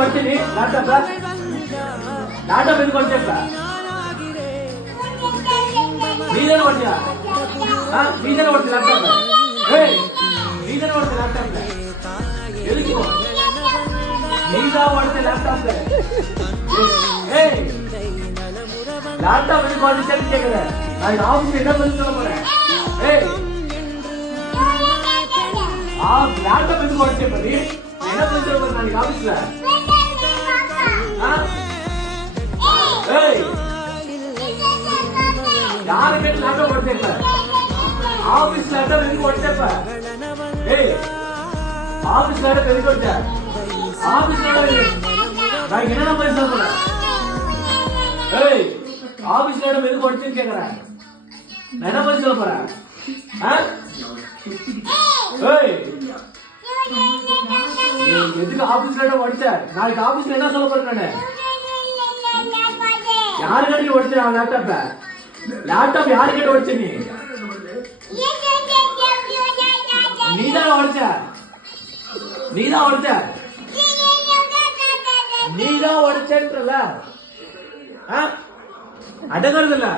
ಹೊಡ್ತೀನಿ laptop ಎಲ್ಲಿ ಕೊಡ್ತೀಯಪ್ಪ ನೀನೇನು ಹೊಡ್ತೀಯ ನೀನೇನು ಹೊಡ್ತೀಯ ಲ್ಯಾಪ್ಟಾಪ್ ನೀನೇನು ಹೊಡ್ತೀಯ ಲ್ಯಾಪ್ಟಾಪ್ ಎಲ್ಲಿಗೆ நீதா ಹೊಡ್ತೀಯ ಲ್ಯಾಪ್ಟಾಪ್ ಲ್ಯಾಪ್ಟಾಪ್ ಎಲ್ಲಿ ಕೊಡ್ತೀನಿ ಕೇಳಿದ್ರೆ நான் ஆபீஸ்ல என்ன பதில் சொல்ல போறேன் லேப்டாப் எதுக்கு உடச்சே பண்ணி என்ன பதில் சொல்ல போறேன் நாளைக்கு ஆபீஸ்ல யாரு கேட்டு லேப்டாப் உடச்சேப்ப ஆபீஸ் லேப்டாப் எதுக்கு உடச்சேப்ப ஆபீஸ் லேப்டாப் எதுக்கு உடச்ச ஆபீஸ் லேப்டாப் நான் என்ன பதில் சொல்ல போறேன் ஆபீஸ் லேப்டாப் எதுக்கு உடச்சேன்னு கேக்குறேன் நான் என்ன பதில் சொல்ல போறேன் எதுக்கு ஆபீஸ்ல உடச்ச நாளைக்கு ஆபீஸ்ல என்ன சொல்ல போறேன் நானு யாரு கட்டி உடச்ச லேப்டாப் யாரு கிட்ட உடச்ச நீதான் உடச்ச நீதான் உடச்சன்றல அடங்குறது இல்ல